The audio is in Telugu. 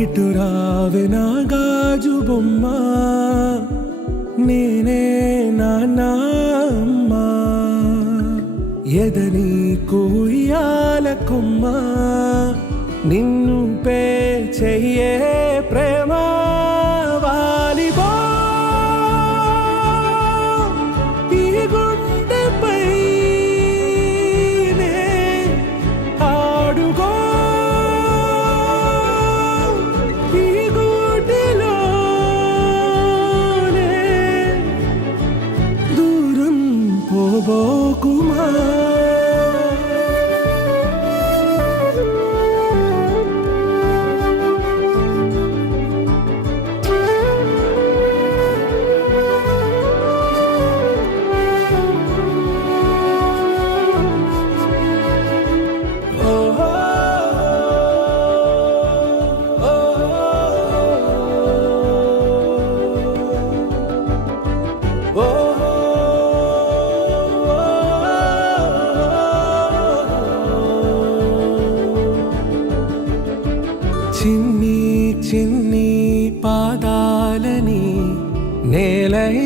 ఇటు రావే నా గాజు బొమ్మ, నేనే నాన్న అమ్మ, ఎదని కుయ్యాల కొమ్మ, నిన్ను పే చెయ్యే ప్రేమ వాలిబో ఈ గుండెపై నే ఆడుగో ఈ గుడిలోనే దూరం పోబోకుమా. చిన్ని చిన్ని పాదాలని నేలై